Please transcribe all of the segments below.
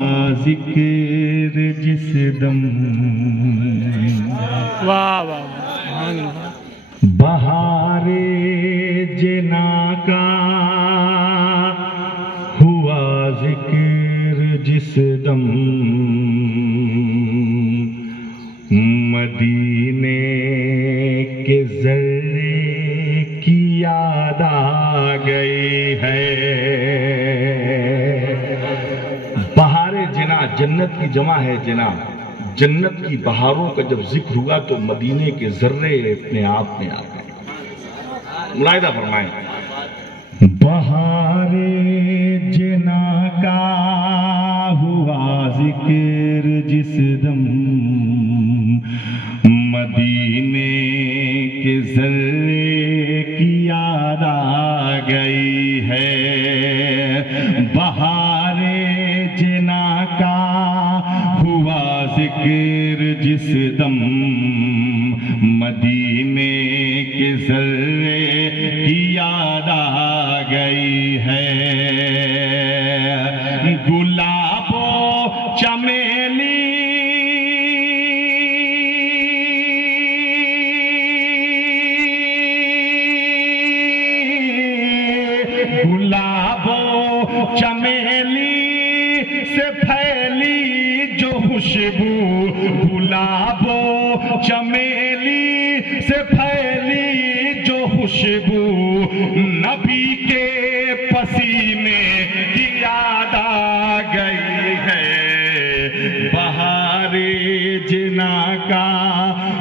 ذکر جس دم واہ واہ بہار جنا کا ہوا ذکر جس دم مدینے کے ذرے کی یاد آ گئی ہے۔ بہار جنا جنت کی جمع ہے جنا، جنت کی بہاروں کا جب ذکر ہوا تو مدینے کے ذرے اپنے آپ میں آ گئے۔ ملاحظہ فرمائیں، بہار جنا کا ہوا ذکر جس دم مدینے کے ذرے کی یاد آ گئی ہے۔ بہار جنا کا ہوا ذکر جس دم مدینے کے ذرے کی یاد آ گئی ہے۔ گلاب و چمیلی گلاب و چمیلی سے پھیلی جو خوشبو، گلاب و چمیلی سے پھیلی جو خوشبو، نبی کے پسینے کی یاد آ گئی ہے۔ بہار جنا کا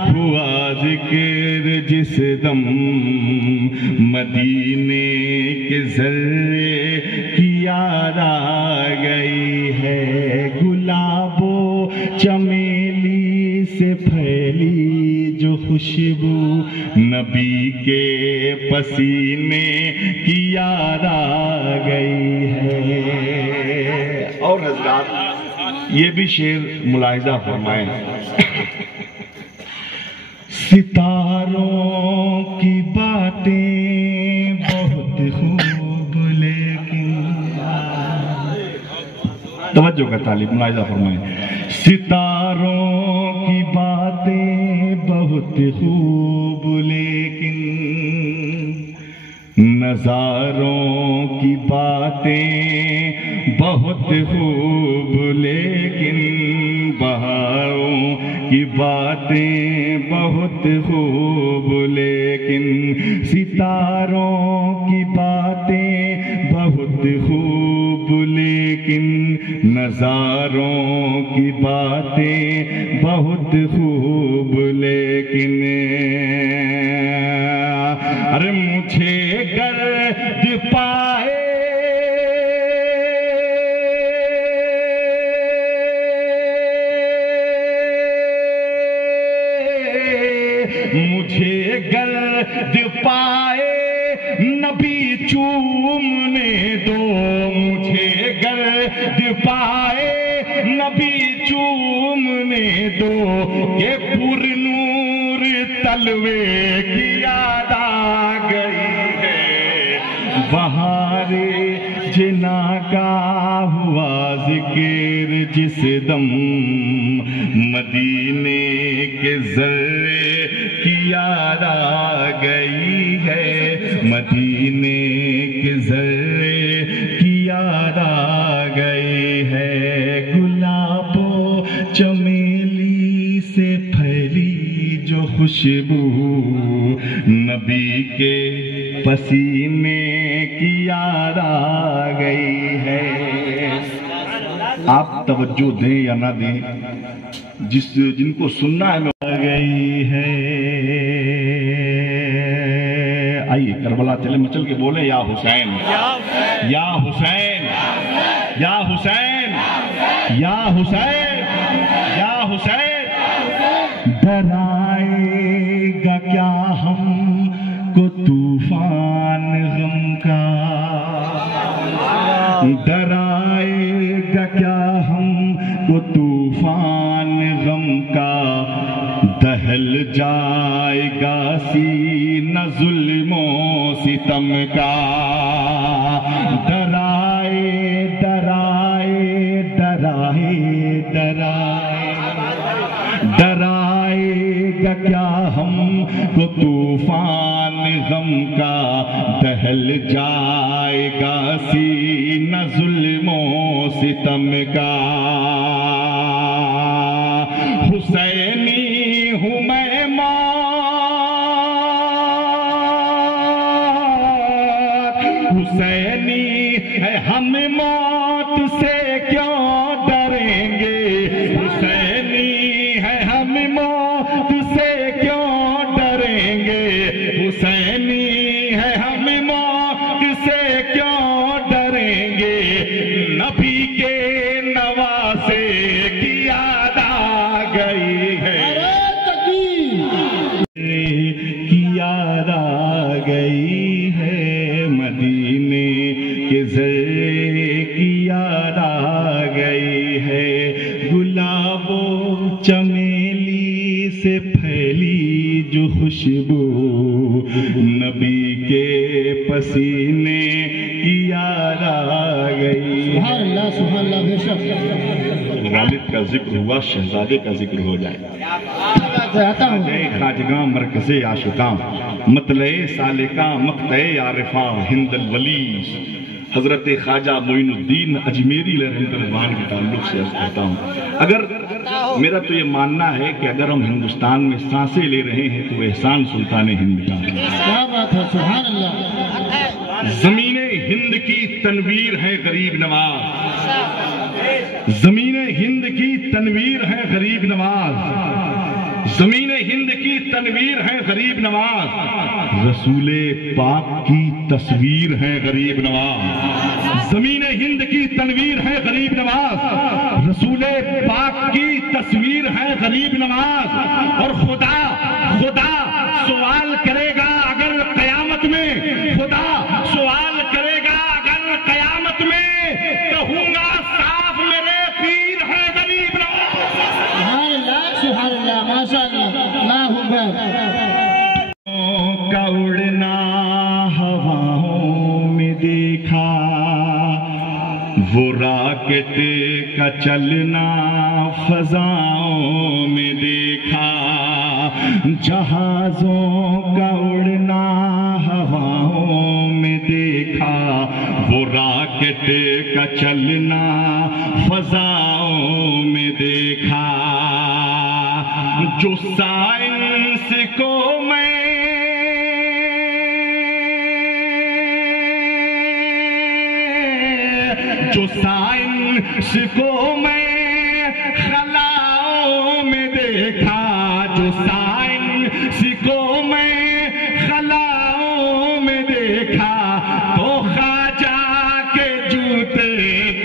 ہوا ذکر جس دم مدینے کے ذرے کی یاد آ گئی ہے۔ گلاب و چمیلی سے پھیلی جو خوشبو، نبی کے پسینے کی یاد آ گئی ہے۔ اور حضرات یہ بھی شعر ملاحظہ فرمائیں، ستاروں کی باتیں بہت خوب لیکن، توجہ کا طالب ملاحظہ فرمائیں، ستاروں کی باتیں بہت خوب لیکن نظاروں کی باتیں بہت خوب لیکن بہاروں کی باتیں بہت خوب لیکن ستاروں کی باتیں بہت خوب لیکن نظاروں کی باتیں بہت خوب لیکن ارے مجھے گرد پائے مجھے گرد پائے نبی چومنے دو، مجھے گرد پائے نبی چومنے دو، کہ پر نور تلوے کی یاد آ گئی ہے۔ بہار جنا کا ہوا ذکر جس دم مدینے کے ذرے کی یاد آ گئی ہے۔ مدینے کے ذرے کی یاد آ گئی ہے۔ گلاب و چمیلی سے پھیلی جو خوشبو، نبی کے پسینے کی یاد آ گئی ہے۔ آپ توجہ دیں یا نہ دیں، جن کو سننا ہے آ گئی ہے۔ آئیے کربلا چلے مچل کے بولیں، یا حسین یا حسین یا حسین یا حسین یا حسین۔ ڈرائے گا کیا ہم کو طوفان غم کا، ڈرائے گا کیا ہم کو طوفان غم کا، دہل جائے گا سینہ ظلم و ستم کا۔ ڈرائے ڈرائے ڈرائے چاہے ڈرائے، ڈرائے گا کیا ہم کو طوفان غم کا، دہل جائے گا سینہ ظلم و ستم کا۔ حسینی ہوں میں موت، حسینی ہے ہم موت سے کیوں ڈریں گے، حسینی ہے ہم موت سے کیوں ڈریں گے، حسینی ہے ہم موت سے کیوں ڈریں گے۔ نبی کے نواسے کی یاد آ گئی ہے، کی یاد آ گئی ہے، مدینے کے ذرے کی یاد آ گئی ہے۔ گلاب و چمیلی سے پھیلی جو خوشبو، نبی کے پسینے کی یاد آ گئی۔ سبحان اللہ سبحان اللہ، بے شک والد کا ذکر ہوا، شہزادے کا ذکر ہو جائے۔ خواجگاں مرکز عاشقاں، مطلع سالکاں، مقطع عارفاں، ہند الولی حضرت خواجہ معین الدین اجمیری رحمۃ اللہ کے تعلق سے عرض کرتا ہوں، اگر میرا تو یہ ماننا ہے کہ اگر ہم ہندوستان میں سانسیں لے رہے ہیں تو احسان سلطان ہند کا ہے۔ کیا بات ہے، سبحان اللہ۔ زمین ہند کی تنویر ہے غریب نواز، زمین ہند کی تنویر ہے غریب نواز، زمین ہند کی تنویر ہے غریب نواز، رسول پاک کی تصویر ہے غریب نواز، زمین ہند کی تنویر ہے غریب نواز، رسول پاک کی تصویر ہے غریب نواز۔ اور خدا سوال کرے گا اگر قیامت میں، خدا سوال کرے گا اگر قیامت میں، کہوں گا صاف میرے پیر ہے غریب نواز۔ سبحان اللہ سبحان اللہ، ماشاء اللہ، اللہ اکبر۔ کا اڑنا ہواؤں میں دیکھا، وہ راکٹ کا چلنا فضاؤں میں دیکھا، جہازوں کا اڑنا ہواؤں میں دیکھا، وہ راکٹ کا چلنا فضاؤں میں دیکھا، جو سائنس کو میں خلاؤں میں دیکھا، جو سائنس کو میں خلاؤں میں دیکھا، تو خواجہ کے جوتے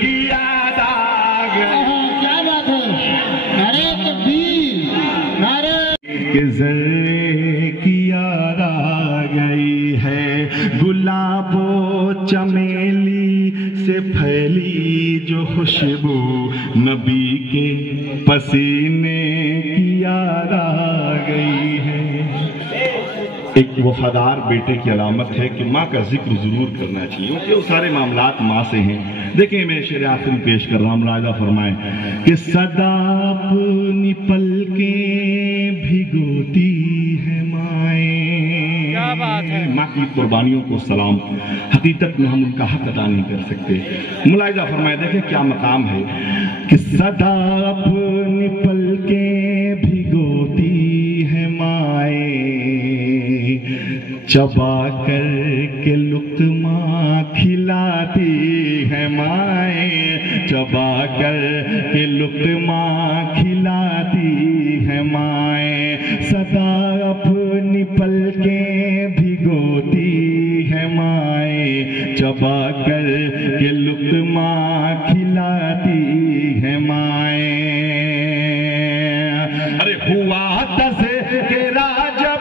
کی یاد آ گئی۔ کیا بات ہے، نعرہ تکبیر، نعرہ کے ذرے کی یاد آ گئی ہے، گلاب و چمیلی سے پھیلی جو خوشبو، نبی کے پسینے کی یاد آ گئی ہے۔ ایک وفادار بیٹے کی علامت ہے کہ ماں کا ذکر ضرور کرنا چاہیے، کیونکہ وہ سارے معاملات ماں سے ہیں۔ دیکھیں میں شعر آخری پیش کر رہا ہوں، ملاحظہ فرمائیں کہ صدا اپنی پلکیں بھگوتی ہے مائیں، ماں کی قربانیوں کو سلام، حقیقت میں ہم ان کا حق ادا نہیں کر سکتے۔ ملاحظہ فرمائیں، دیکھیں کیا مقام ہے کہ صدا اپنی پلکیں بھگوتی ہے مائیں، چبا کر کے لقمہ کھلاتی ہے مائیں، چبا کر کے لقمہ کھلاتی ہے مائیں، صدا اپنی پلکیں بھگوتی ہے مائیں، چبا کر کے لقمہ کھلاتی ہے مائیں۔ ارے ہوا تذکرہ جب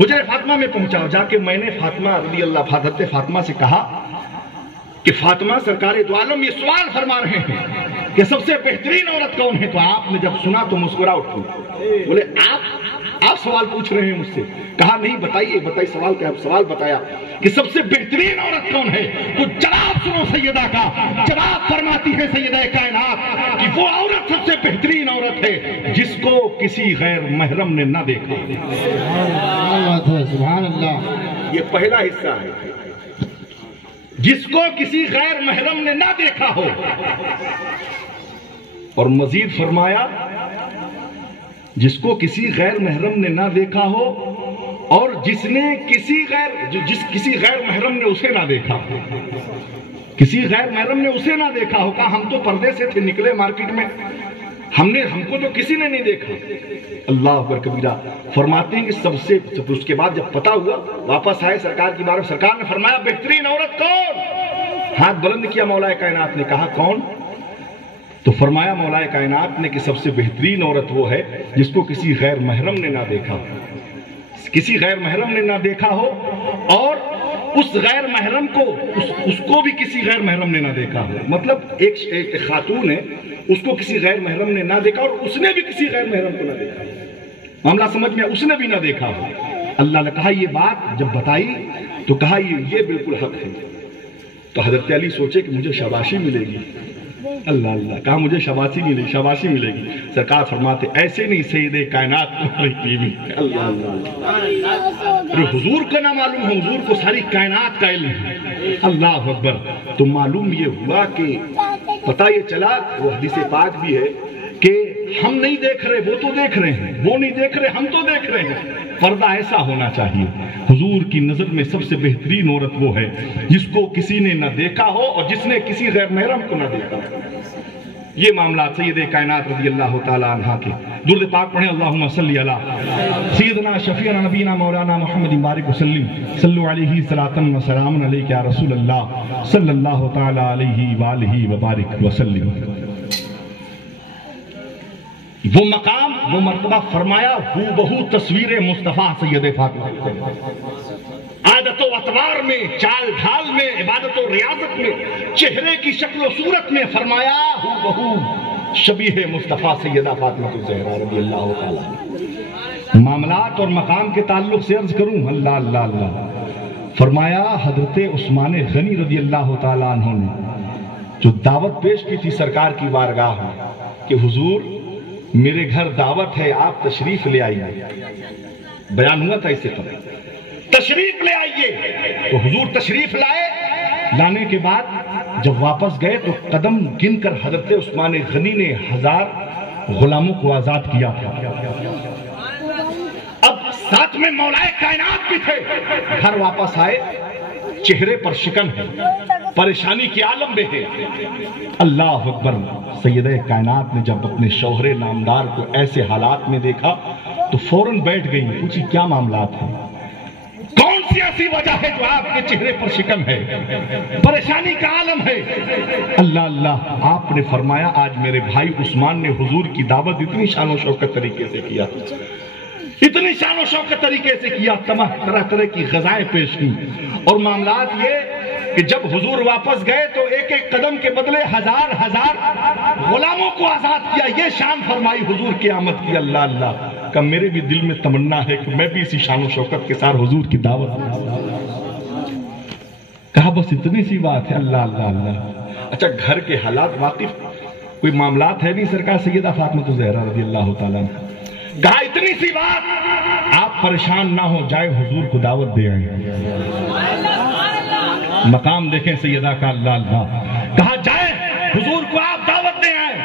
حجرہ فاطمہ میں پہنچا، جا کے میں نے فاطمہ رضی اللہ حضرت فاطمہ سے کہا کہ فاطمہ سرکار دو عالم یہ سوال فرما رہے ہیں کہ سب سے بہترین عورت کون ہے؟ تو آپ نے جب سنا تو مسکرا اٹھے، بولے آپ سوال پوچھ رہے ہیں مجھ سے؟ کہا نہیں، بتائیے سوال کیا؟ سوال بتایا کہ سب سے بہترین عورت کون ہے؟ تو جواب سنو سیدہ کا، جواب فرماتی ہے سیدہ کائنات کہ وہ عورت سب سے بہترین عورت ہے جس کو کسی غیر محرم نے نہ دیکھا۔ سبحان اللہ۔ یہ پہلا حصہ ہے، جس کو کسی غیر محرم نے نہ دیکھا ہو، اور مزید فرمایا جس کو کسی غیر محرم نے نہ دیکھا ہو اور کسی غیر محرم نے اسے نہ دیکھا ہو، کسی غیر محرم نے اسے نہ دیکھا ہو۔ کہا ہم تو پردے سے تھے، نکلے مارکیٹ میں، ہم کو تو کسی نے نہیں دیکھا۔ اللہ اکبر کبیرہ۔ فرماتے ہیں کہ اس کے بعد جب پتا ہوا، واپس آئے سرکار کی بارگاہ، سرکار نے فرمایا بہترین عورت کون؟ ہاتھ بلند کیا مولا کائنات نے، کہا کون؟ تو فرمایا مولا کائنات نے کہ سب سے بہترین عورت وہ ہے جس کو کسی غیر محرم نے نہ دیکھا ہو، کسی غیر محرم نے نہ دیکھا ہو، اور اس غیر محرم کو اس کو بھی کسی غیر محرم نے نہ دیکھا ہو۔ مطلب ایک خاتون ہے، اس کو کسی غیر محرم نے نہ دیکھا اور اس نے بھی کسی غیر محرم کو نہ دیکھا۔ معاملہ سمجھ میں، اس نے بھی نہ دیکھا ہو۔ اللہ نے کہا یہ بات جب بتائی تو کہا یہ بالکل حق ہے۔ تو حضرت علی سوچے کہ مجھے شاباشی ملے گی، اللہ اللہ، کہا مجھے شاباشی ملے گی۔ سرکار فرماتے ایسے نہیں سید کائنات تمہاری بیوی، اللہ اللہ، حضور کو نہ معلوم ہے، حضور کو ساری کائنات کا علم ہے، اللہ اکبر۔ تو معلوم یہ ہوا کہ پتہ یہ چلا، وہ حدیث پاک بھی ہے کہ ہم نہیں دیکھ رہے، وہ تو دیکھ رہے ہیں، وہ نہیں دیکھ رہے، ہم تو دیکھ رہے ہیں۔ پردہ ایسا ہونا چاہیے۔ حضور کی نظر میں سب سے بہترین عورت وہ ہے جس کو کسی نے نہ دیکھا ہو اور جس نے کسی غیر محرم کو نہ دیکھا ہو۔ یہ معاملات سید کائنات رضی اللہ تعالی عنہ کے۔ درود پاک پڑھیں، اللہم صلی علی سیدنا شفیعنا نبینا مولانا محمد بارک وسلم، صلو علیہ صلاۃ و سلام علیک یا رسول اللہ صلی اللہ تعالی علیہ وآلہ وبارک وسلم۔ وہ مقام، وہ مرتبہ فرمایا ہو بہو تصویر مصطفیٰ سید فاطمہ، عادت و اطوار میں، چال ڈھال میں، عبادت و ریاضت میں، چہرے کی شکل و صورت میں، فرمایا ہو بہو شبیہ مصطفیٰ سیدہ فاطمہ الزہرا رضی اللہ تعالیٰ۔ معاملات اور مقام کے تعلق سے عرض کروں، اللہ اللہ اللہ، فرمایا حضرت عثمان غنی رضی اللہ تعالیٰ عنہ نے جو دعوت پیش کی تھی سرکار کی بارگاہ میں کہ حضور میرے گھر دعوت ہے، آپ تشریف لے آئیے، بیان ہوا تھا اس سے قبل، تشریف لے آئیے۔ تو حضور تشریف لائے، لانے کے بعد جب واپس گئے تو قدم گن کر حضرت عثمان غنی نے 1000 غلاموں کو آزاد کیا تھا۔ اب ساتھ میں مولا کائنات بھی تھے، گھر واپس آئے، چہرے پر شکن ہے، پریشانی کی عالم میں ہے۔ اللہ اکبر۔ سیدہ کائنات نے جب اپنے شوہر نامدار کو ایسے حالات میں دیکھا تو فوراً بیٹھ گئی، پوچھی کیا معاملات ہیں، کون سی ایسی وجہ ہے جو آپ کے چہرے پر شکن ہے، پریشانی کا عالم ہے؟ اللہ اللہ، آپ نے فرمایا آج میرے بھائی عثمان نے حضور کی دعوت اتنی شان و شوکت طریقے سے کیا، اتنی شان و شوکت طریقے سے کیا، طرح طرح کی غذائیں پیش کی، اور معاملات یہ کہ جب حضور واپس گئے تو ایک ایک قدم کے بدلے 1000 غلاموں کو آزاد کیا، یہ شان فرمائی حضور کی آمد کی۔ اللہ اللہ، کہ میرے بھی دل میں تمنا ہے کہ میں بھی اسی شان و شوکت کے ساتھ حضور کی دعوت دوں۔ کہا بس اتنی سی بات ہے، اللہ اللہ اللہ۔ اچھا گھر کے حالات واقف کوئی معاملات ہے نہیں سرکار سیدہ فاطمہ الزہرا رضی اللہ تعالیٰ عنہ، کہا اتنی سی بات، آپ پریشان نہ ہو جائے حضور کو دعوت دے آئیں۔ مقام دیکھیں سیدہ کا، اللہ اللہ، کہا جائے حضور کو آپ دعوت دے آئیں۔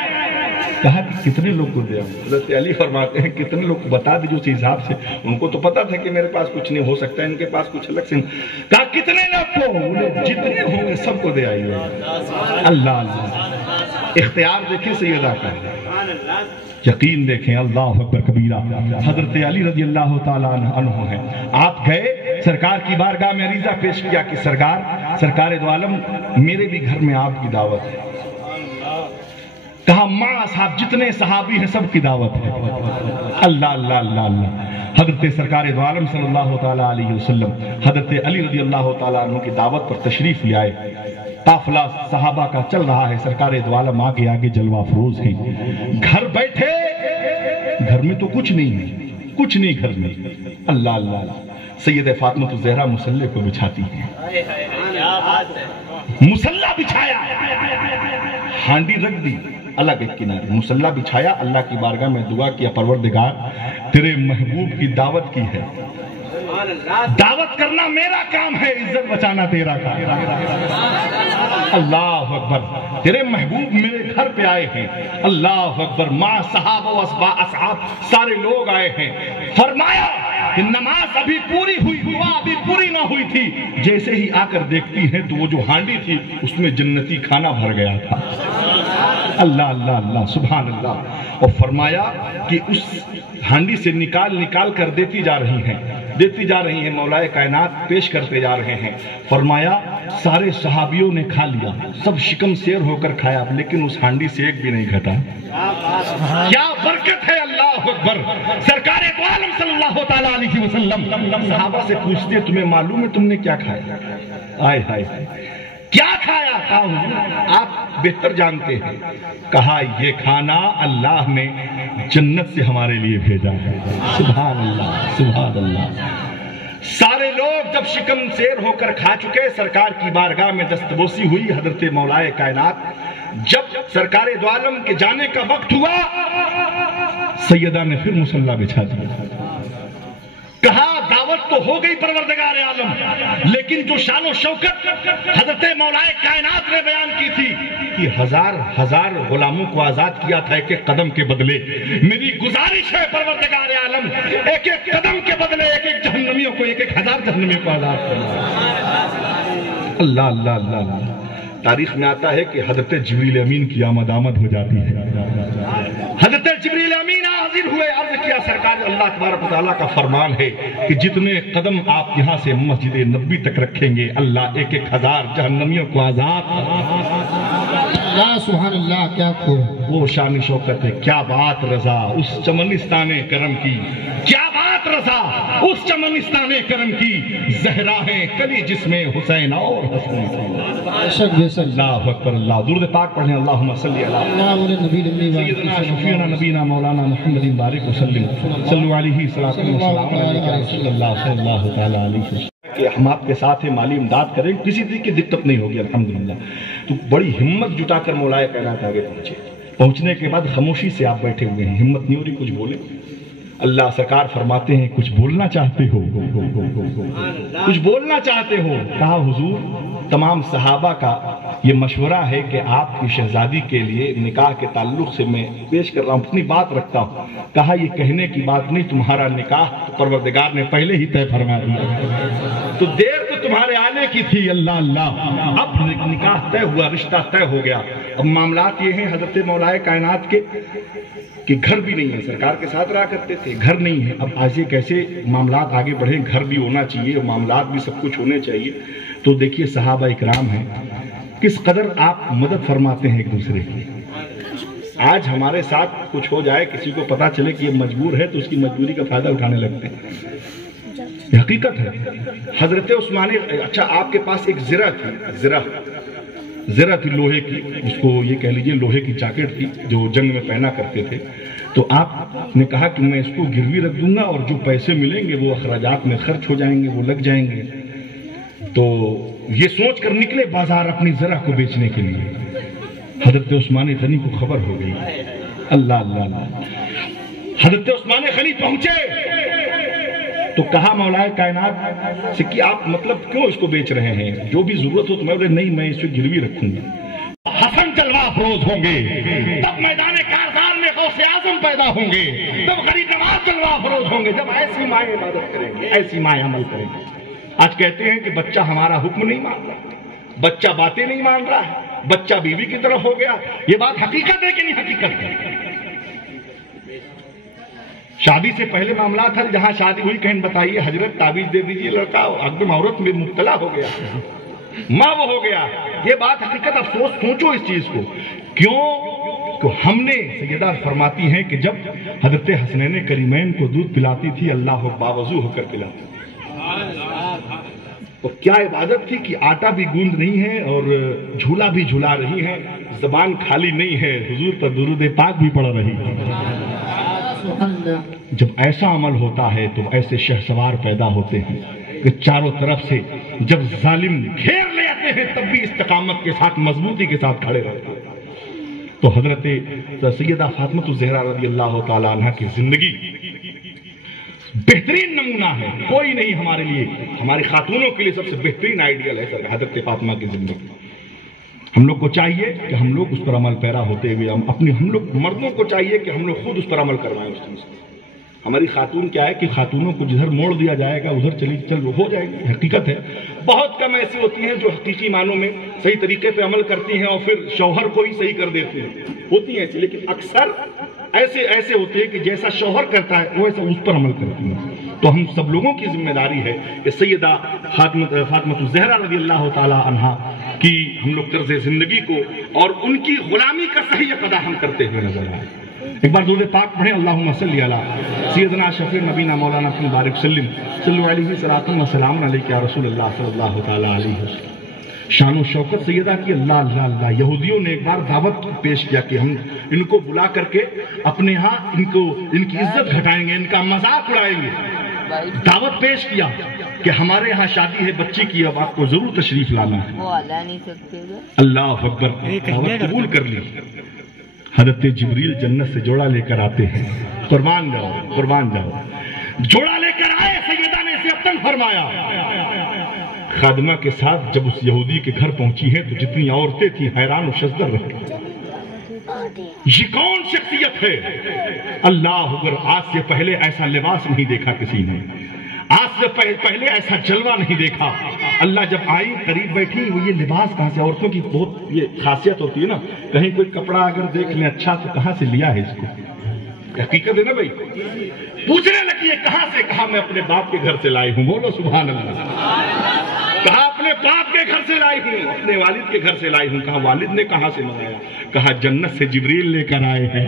کہا کہ کتنے لوگ کو دے آئیں؟ حضرت علی فرماتے ہیں کتنے لوگ کو بتا دیجو اسی حساب سے، ان کو تو پتا تھا کہ میرے پاس کچھ نہیں ہو سکتا، ان کے پاس کچھ الگ سے۔ کہا کتنے لوگ کو؟ جتنے ہوں گے سب کو دے آئیے۔ اللہ اللہ، اختیار دیکھیں سیدہ کا، یقین دیکھیں، اللہ اکبر کبیرہ۔ حضرت علی رضی اللہ تعالیٰ عنہ ہیں، آپ گئے سرکار کی بارگاہ میں عریضہ پیش کیا کہ سرکار دو عالم میرے بھی گھر میں آپ کی دعوت ہے۔ کہا ماں صاحب جتنے صحابی ہیں سب کی دعوت ہے۔ اللہ اللہ اللہ اللہ، حضرت سرکار دو عالم صلی اللہ تعالیٰ علیہ وسلم حضرت علی رضی اللہ تعالیٰ عنہ کی دعوت پر تشریف لے آئے۔ قافلہ صحابہ کا چل رہا ہے، سرکار دو عالم آگے آگے جلوہ افروز ہیں۔ گھر بیٹھے، گھر میں تو کچھ نہیں ہے، کچھ نہیں گھر میں۔ اللہ اللہ اللہ، سید فاطمہ الزہرا مصلے کو بچھاتی ہیں، مصلہ بچھایا، ہانڈی رکھ دی الگ ایک کنارے، مصلہ بچھایا، اللہ کی بارگاہ میں دعا کیا پروردگار تیرے محبوب کی دعوت کی ہے، دعوت کرنا میرا کام ہے، عزت بچانا تیرا کام ہے۔ اللہ اکبر، تیرے محبوب میرے گھر پہ آئے ہیں، اللہ اکبر، ماں صحابہ و اصحاب سارے لوگ آئے ہیں۔ فرمایا کہ نماز ابھی پوری ہوئی، دعا ابھی پوری نہ ہوئی تھی، جیسے ہی آ کر دیکھتی ہیں تو وہ جو ہانڈی تھی اس میں جنتی کھانا بھر گیا تھا۔ اللہ اللہ اللہ، سبحان اللہ۔ اور فرمایا کہ اس ہانڈی سے نکال کر دیتی جا رہی ہیں، مولا کائنات پیش کرتے جا رہے ہیں۔ فرمایا سارے صحابیوں نے کھا لیا، سب شکم سیر ہو کر کھایا، لیکن اس ہانڈی سے ایک بھی نہیں گھٹا۔ کیا برکت ہے، اللہ اکبر۔ سرکار دو عالم صلی اللہ تعالیٰ علیہ وسلم صحابہ سے پوچھتے ہیں تمہیں معلوم ہے تم نے کیا کھایا؟ آئے ہائے کیا کھایا؟ کہا حضور آپ بہتر جانتے ہیں۔ کہا یہ کھانا اللہ نے جنت سے ہمارے لیے بھیجا ہے۔ سبحان اللہ سبحان اللہ۔ سارے لوگ جب شکم سیر ہو کر کھا چکے، سرکار کی بارگاہ میں دستبوسی ہوئی۔ حضرت مولا کائنات جب سرکار دو عالم کے جانے کا وقت ہوا، سیدہ نے پھر مصلی بچھا دیا۔ کہا دعوت تو ہو گئی پروردگار عالم، لیکن جو شان و شوکت حضرت مولا کائنات نے بیان کی تھی کہ ہزار غلاموں کو آزاد کیا تھا ایک ایک قدم کے بدلے، میری گزارش ہے پروردگار عالم ایک ایک قدم کے بدلے ایک ایک جہنمیوں کو، ایک ایک ہزار جہنمیوں کو آزاد کرنا۔ اللہ اللہ اللہ اللہ۔ تاریخ میں آتا ہے کہ حضرت جبریل امین کی آمد ہو جاتی ہے۔ حضرت جبریل امین حاضر ہوئے، عرض کیا سرکار اللہ تبارک و تعالیٰ کا فرمان ہے کہ جتنے قدم آپ یہاں سے مسجد نبوی تک رکھیں گے اللہ ایک ایک ہزار جہنمیوں کو آزاد۔ اللہ سبحان اللہ، کیا خوب، وہ شان شوکت ہے۔ کیا بات رضا اس چمنستان کرم کی، کیا بات رضا اس چمنستان کرم کی، زہرا ہے کلی جس میں حسین اور حسن تھی۔ اللہ اکبر، اللہ درود پاک پڑھیں، اللہم صلی علی سیدنا شفیعنا نبینا مولانا محمد بارک وسلم، صلو علیہ صلاۃ والسلام علیہ صلی اللہ تعالیٰ علیہ وسلم۔ کہ ہم آپ کے ساتھ ہیں، مالی امداد کریں، کسی طرح کی دقت نہیں ہوگی الحمدللہ۔ تو بڑی ہمت جٹا کر مولا کائنات آگے پہنچنے کے بعد خاموشی سے آپ بیٹھے ہوئے ہیں، ہمت نہیں ہو رہی کچھ بولیں۔ اللہ سرکار فرماتے ہیں کچھ بولنا چاہتے ہو، کچھ بولنا چاہتے ہو؟ کہا حضور تمام صحابہ کا یہ مشورہ ہے کہ آپ کی شہزادی کے لیے نکاح کے تعلق سے میں پیش کر رہا ہوں، اپنی بات رکھتا ہوں۔ کہا یہ کہنے کی بات نہیں، تمہارا نکاح پروردگار نے پہلے ہی طے فرما دیا، تو دیر تو تمہارے آنے کی تھی۔ اللہ اللہ، اب نکاح طے ہوا، رشتہ طے ہو گیا۔ اب معاملات یہ ہیں حضرت مولا کائنات کے کہ گھر بھی نہیں ہے، سرکار کے ساتھ رہا کرتے تھے، گھر نہیں ہے۔ اب ایسے کیسے معاملات آگے بڑھیں، گھر بھی ہونا چاہیے، معاملات بھی سب کچھ ہونے چاہیے۔ تو دیکھیے صحابہ اکرام ہیں، کس قدر آپ مدد فرماتے ہیں ایک دوسرے کی۔ آج ہمارے ساتھ کچھ ہو جائے، کسی کو پتا چلے کہ یہ مجبور ہے تو اس کی مجبوری کا فائدہ اٹھانے لگتے ہیں، یہ حقیقت ہے۔ حضرت عثمان، اچھا آپ کے پاس ایک زرہ تھی، زرہ تھی لوہے کی، اس کو یہ کہہ لیجئے لوہے کی جاکٹ تھی جو جنگ میں پہنا کرتے تھے۔ تو آپ نے کہا کہ میں اس کو گروی رکھ دوں گا اور جو پیسے ملیں گے وہ اخراجات میں خرچ ہو جائیں گے، وہ لگ جائیں گے۔ تو یہ سوچ کر نکلے بازار اپنی زرہ کو بیچنے کے لیے۔ حضرت عثمان غنی کو خبر ہو گئی۔ اللہ اللہ اللہ، حضرت عثمان غنی پہنچے تو کہا مولا کائنات سے کہ آپ مطلب کیوں اس کو بیچ رہے ہیں، جو بھی ضرورت ہو تو نہیں، میں اس کو گروی رکھوں گا۔ حسن جلوہ افروز ہوں گے، تب میدان کارزار میں غوث اعظم پیدا ہوں گے، تب غریب نواز جلوہ افروز ہوں گے، جب ایسی مائیں عبادت کریں گے، ایسی مائیں عمل کریں گے۔ آج کہتے ہیں کہ بچہ ہمارا حکم نہیں مان رہا، بچہ باتیں نہیں مان رہا ہے، بچہ بیوی کی طرف ہو گیا۔ یہ بات حقیقت ہے کہ نہیں حقیقت ہے؟ شادی سے پہلے معاملات ہے، جہاں شادی ہوئی کہیں بتائیے حضرت تعویذ دے دیجئے، لڑکا اکدم عورت میں مبتلا ہو گیا، ماں وہ ہو گیا۔ یہ بات حقیقت، افسوس سوچو اس چیز کو، کیوں تو ہم نے سیدہ فرماتی ہیں کہ جب حضرت حسنین کریمین کو دودھ پلاتی تھی اللہ باوضو ہو کر پلاتی تو کیا عبادت تھی کہ آٹا بھی گوند نہیں ہے اور جھولا بھی جھلا رہی ہے، زبان خالی نہیں ہے، حضور پر درود پاک بھی پڑھ رہی ہے۔ جب ایسا عمل ہوتا ہے تو ایسے شہسوار پیدا ہوتے ہیں کہ چاروں طرف سے جب ظالم گھیر لے آتے ہیں تب بھی استقامت کے ساتھ مضبوطی کے ساتھ کھڑے رہتے ہیں۔ تو حضرت سیدہ فاطمہ الزہرا رضی اللہ تعالیٰ عنہ کی زندگی بہترین نمونہ ہے، کوئی نہیں ہمارے لیے، ہماری خاتونوں کے لیے سب سے بہترین آئیڈیل ہے حضرت فاطمہ کی زندگی۔ ہم لوگ کو چاہیے کہ ہم لوگ اس پر عمل پیرا ہوتے ہوئے ہم لوگ مردوں کو چاہیے کہ ہم لوگ خود اس پر عمل کروائیں۔ اس چیز ہماری خاتون کیا ہے کہ خاتونوں کو جدھر موڑ دیا جائے گا ادھر چل ہو جائے گی، حقیقت ہے۔ بہت کم ایسی ہوتی ہیں جو حقیقی معنوں میں صحیح طریقے پہ عمل کرتی ہیں اور پھر شوہر کو ہی صحیح کر دیتی ہیں، ہوتی ہیں ایسی، لیکن اکثر ایسے ہوتے ہیں کہ جیسا شوہر کرتا ہے وہ ایسا اس پر عمل کرتی ہیں۔ تو ہم سب لوگوں کی ذمہ داری ہے کہ سیدہ فاطمہ الزہرا رضی اللہ تعالی عنہا کی ہم لوگ طرز زندگی کو اور ان کی غلامی کا صحیح ادا ہم کرتے ہوئے نظر آئے۔ ایک بار درود پاک پڑھیں، اللہم صلی علی سیدنا شفیع نبینا مولانا مبارک وسلم صلی اللہ علیہ وسلم وسلام علیک یا رسول اللہ صلی اللہ تعالی علیہ وسلم۔ شان و شوکت سیدہ کی اللہ اللہ اللہ۔ یہودیوں نے ایک بار دعوت پیش کیا کہ ہم ان کو بلا کر کے اپنے ہاں ان کی عزت گھٹائیں گے، ان کا مذاق اڑائیں گے۔ دعوت پیش کیا کہ ہمارے ہاں شادی ہے بچی کی، اب آپ کو ضرور تشریف لانا ہے۔ اللہ اکبر، دعوت قبول کر لی۔ حضرت جبریل جنت سے جوڑا لے کر آتے ہیں، قربان جاؤ قربان جاؤ، جوڑا لے کر آئے، سیدہ نے اسے ابتن فرمایا۔ خادمہ کے ساتھ جب اس یہودی کے گھر پہنچی ہیں تو جتنی عورتیں تھیں حیران و شزدر رہ گئی، یہ کون شخصیت ہے؟ اللہ اکبر، آج سے پہلے ایسا لباس نہیں دیکھا کسی نے، آج سے پہلے ایسا جلوہ نہیں دیکھا۔ اللہ جب آئی قریب بیٹھی، وہ یہ لباس کہاں سے؟ عورتوں کی بہت یہ خاصیت ہوتی ہے نا، کہیں کوئی کپڑا اگر دیکھ لیں اچھا تو کہاں سے لیا ہے اس کو، حقیقت ہے نا بھائی، پوچھنے لگی ہے کہاں سے؟ کہا میں اپنے باپ کے گھر سے لائی ہوں، بولو سبحان اللہ۔ کہا اپنے باپ کے گھر سے لائی ہوں، اپنے والد کے گھر سے لائی ہوں۔ کہا والد نے کہاں سے منگایا؟ کہا جنت سے جبریل لے کر آئے ہیں۔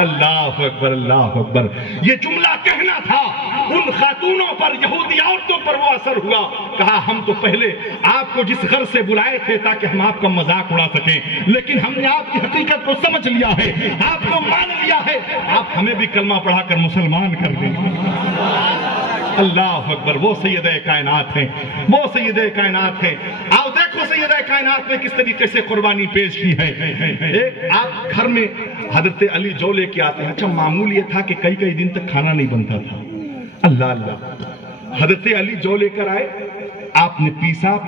اللہ اکبر اللہ اکبر۔ یہ جملہ کہنا تھا، ان خاتونوں پر، یہودی عورتوں پر وہ اثر ہوا۔ کہا ہم تو پہلے آپ کو جس گھر سے بلائے تھے تاکہ ہم آپ کا مذاق اڑا سکیں، لیکن ہم نے آپ کی حقیقت کو سمجھ لیا ہے، آپ کو مان لیا ہے، آپ ہمیں بھی کلمہ پڑھا کر مسلمان کر دیں۔ اللہ اکبر، وہ سیدہ کائنات ہیں، وہ سیدہ کائنات ہیں۔ آؤ دیکھو سیدہ کائنات نے کس طریقے سے قربانی پیش کی ہے۔ آپ گھر میں حضرت علی جو لے کے آتے ہیں، اچھا معمول یہ تھا کہ کئی دن تک کھانا نہیں بنتا تھا۔ اللہ اللہ، حضرت علی جو لے کر آئے، آپ نے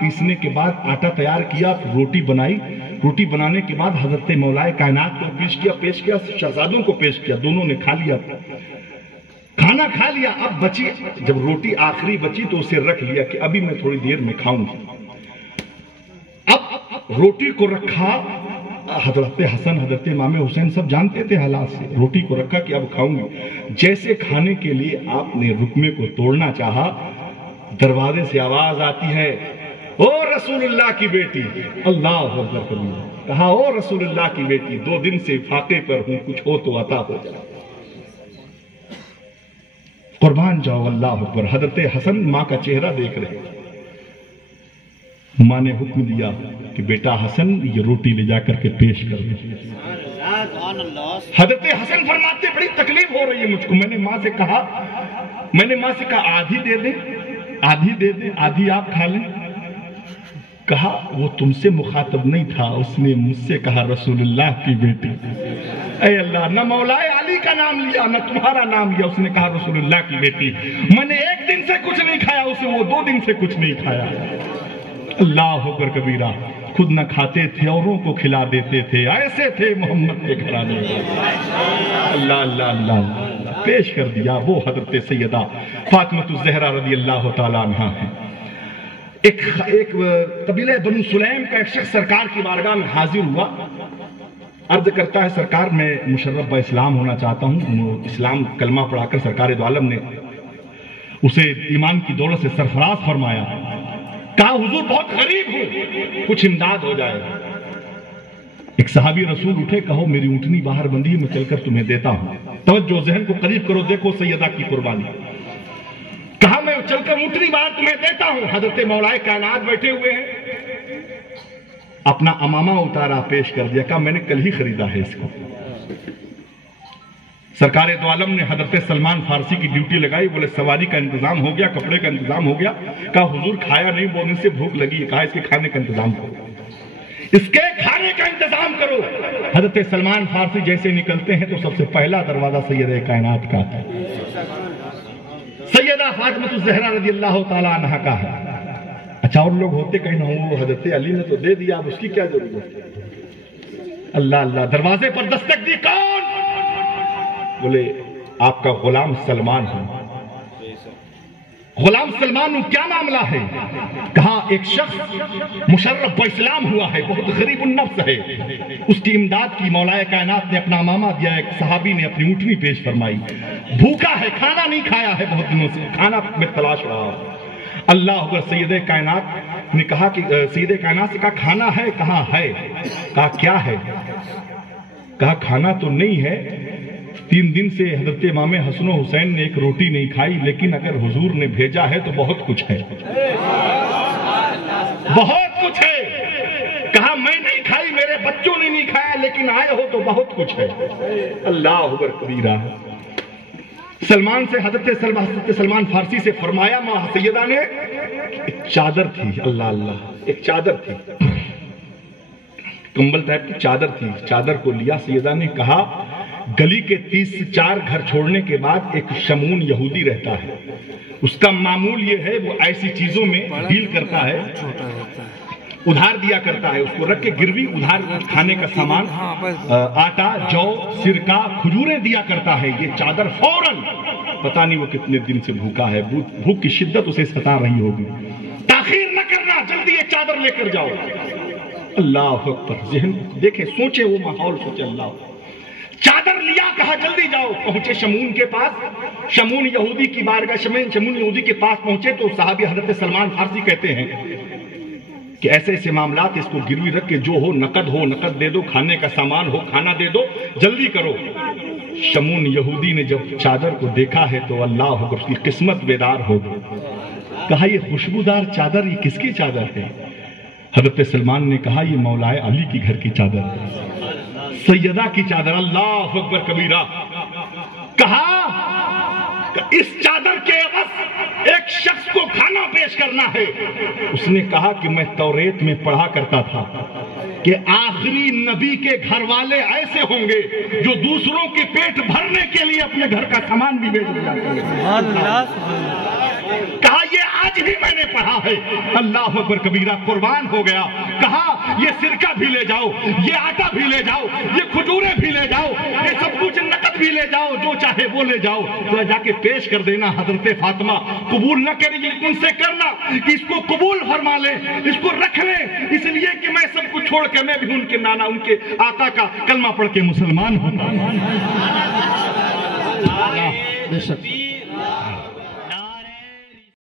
پیسنے کے بعد آٹا تیار کیا، روٹی بنائی، روٹی بنانے کے بعد حضرت مولائے کائنات کو پیش کیا، شہزادوں کو پیش کیا، دونوں نے کھا لیا، کھانا کھا لیا۔ اب بچی، جب روٹی آخری بچی تو اسے رکھ لیا کہ ابھی میں تھوڑی دیر میں کھاؤں گا۔ اب روٹی کو رکھا، حضرت حسن حضرت امام حسین سب جانتے تھے حالات سے، روٹی کو رکھا کہ اب کھاؤں گی۔ جیسے کھانے کے لیے آپ نے رکمے کو توڑنا چاہا، دروازے سے آواز آتی ہے، او رسول اللہ کی بیٹی، اللہ اکبر، کہا او رسول اللہ کی بیٹی، 2 دن سے فاقے پر ہوں، کچھ ہو تو عطا ہو جائے۔ قربان جاؤ اللہ اکبر۔ حضرت حسن ماں کا چہرہ دیکھ رہے، ماں نے حکم دیا کہ بیٹا حسن یہ روٹی لے جا کر کے پیش کر دیں۔ حضرت حسن فرماتے بڑی تکلیف ہو رہی ہے مجھ کو، میں نے ماں سے کہا آدھی دے دیں، آدھی آپ کھا لیں۔ کہا وہ تم سے مخاطب نہیں تھا، اس نے مجھ سے کہا رسول اللہ کی بیٹی۔ اے اللہ، نہ مولائے علی کا نام لیا نہ تمہارا نام لیا، اس نے کہا رسول اللہ کی بیٹی۔ میں نے 1 دن سے کچھ نہیں کھایا، اسے وہ 2 دن سے کچھ نہیں کھایا۔ اللہ اکبر کبیرہ، خود نہ کھاتے تھے، اوروں کو کھلا دیتے تھے، ایسے تھے محمد کے گھرانے۔ اللہ اللہ اللہ، پیش کر دیا۔ وہ حضرت سیدہ فاطمہ الزہرا رضی اللہ تعالیٰ عنہا ہے۔ ایک قبیلہ بنو سلیم کا ایک شخص سرکار کی بارگاہ میں حاضر ہوا، عرض کرتا ہے سرکار میں مشرف اسلام ہونا چاہتا ہوں۔ اسلام کلمہ پڑھا کر سرکار دو عالم نے اسے ایمان کی دولت سے سرفراز فرمایا۔ کہا حضور بہت غریب ہوں، کچھ امداد ہو جائے۔ ایک صحابی رسول اٹھے, کہو میری اونٹنی باہر بندی ہے, میں چل کر تمہیں دیتا ہوں. توجہ, ذہن کو قریب کرو, دیکھو سیدہ کی قربانی. کہا میں چل کر اونٹنی باہر تمہیں دیتا ہوں. حضرت مولا کائنات بیٹھے ہوئے ہیں, اپنا امامہ اتارا, پیش کر دیا, کہا میں نے کل ہی خریدا ہے اس کو. سرکار دو عالم نے حضرت سلمان فارسی کی ڈیوٹی لگائی, بولے سواری کا انتظام ہو گیا, کپڑے کا انتظام ہو گیا. کہا حضور کھایا نہیں, بولنے سے بھوک لگی. کہا اس کے کھانے کا انتظام کرو, اس کے کھانے کا انتظام کرو. حضرت سلمان فارسی جیسے نکلتے ہیں تو سب سے پہلا دروازہ سیدہ کائنات کا ہے, سیدہ فاطمہ الزہرا رضی اللہ تعالی عنہا کا ہے. اچھا اور لوگ ہوتے کہیں نہ وہ حضرت علی نے تو دے دیا, اب اس کی کیا ضرورت ہے؟ اللہ اللہ, دروازے پر دستک دی, کون؟ بولے آپ کا غلام سلمان ہے. غلام سلمان کیا معاملہ ہے؟ کہا ایک شخص مشرف با اسلام ہوا ہے, بہت غریب النفس ہے, اس کی امداد کی مولا کائنات نے اپنا امامہ دیا. ایک صحابی نے اپنی اونٹنی پیش فرمائی, بھوکا ہے, کھانا نہیں کھایا ہے بہت دنوں سے, کھانا میں تلاش رہا. اللہ اکبر. سیدہ کائنات نے کہا کہ سیدہ کائنات سے کہا کھانا ہے؟ کہا ہے. کہا کیا ہے؟ کہا کھانا تو نہیں ہے, 3 دن سے حضرت امام حسن و حسین نے ایک روٹی نہیں کھائی, لیکن اگر حضور نے بھیجا ہے تو بہت کچھ ہے, بہت کچھ ہے. کہا میں نہیں کھائی, میرے بچوں نے نہیں کھایا, لیکن آئے ہو تو بہت کچھ ہے. اللہ اکبر کبیرہ. سلمان سے حضرت سلمان فارسی سے فرمایا, ماں سیدہ نے ایک چادر تھی, اللہ اللہ, ایک چادر تھی, کمبل ٹائپ کی چادر تھی. چادر کو لیا, سیدہ نے کہا گلی کے 30 سے 4 گھر چھوڑنے کے بعد ایک شمون یہودی رہتا ہے, اس کا معمول یہ ہے وہ ایسی چیزوں میں ڈیل کرتا ہے, ادھار دیا کرتا ہے, اس کو رکھ کے گروی ادھار کھانے کا سامان, آٹا, جو, سرکہ, کھجوریں دیا کرتا ہے. یہ چادر فوراً, پتہ نہیں وہ کتنے دن سے بھوکا ہے, بھوک کی شدت اسے ستا رہی ہوگی. تاخیر نہ کرنا, جلدی یہ چادر لے کر جاؤ. اللہ اکبر. ذہن دیکھیں, سوچے وہ ماحول, سوچے. اللہ, چادر لیا, کہا جلدی جاؤ. پہنچے شمون کے پاس, شمون یہودی کی بارگاہ, شمون یہودی کے پاس پہنچے تو صحابی حضرت سلمان فارسی کہتے ہیں کہ ایسے ایسے معاملات, اس کو گروی رکھ کے جو ہو نقد دے دو, کھانے کا سامان ہو کھانا دے دو, جلدی کرو. شمون یہودی نے جب چادر کو دیکھا ہے تو اللہ اکبر, اس کی قسمت بیدار ہو گئی. کہا یہ خوشبودار چادر یہ کس کی چادر ہے؟ حضرت سلمان نے کہا یہ مولا علی کی گھر کی چادر ہے, سیدہ کی چادر. اللہ اکبر کبیرہ. کہا اس چادر کے عوض ایک شخص کو کھانا پیش کرنا ہے. اس نے کہا کہ میں توریت میں پڑھا کرتا تھا کہ آخری نبی کے گھر والے ایسے ہوں گے جو دوسروں کے پیٹ بھرنے کے لیے اپنے گھر کا سامان بھی بیچ دیا. کہا یہ آج ہی میں نے پڑھا ہے. اللہ اکبر کبیرہ, قربان ہو گیا. کہا یہ سرکہ بھی لے جاؤ, یہ آٹا بھی لے جاؤ, یہ کھجوریں بھی لے جاؤ, یہ سب کچھ نقد بھی لے جاؤ, جو چاہے وہ لے جاؤ, جا کے پیش کر دینا. حضرت فاطمہ قبول نہ کریں گے, ان سے کرنا کہ اس کو قبول فرما لیں, اس کو رکھ لیں, اس لیے کہ میں سب کچھ چھوڑ کے میں بھی ان کے نانا, ان کے آقا کا کلمہ پڑھ کے مسلمان ہوں.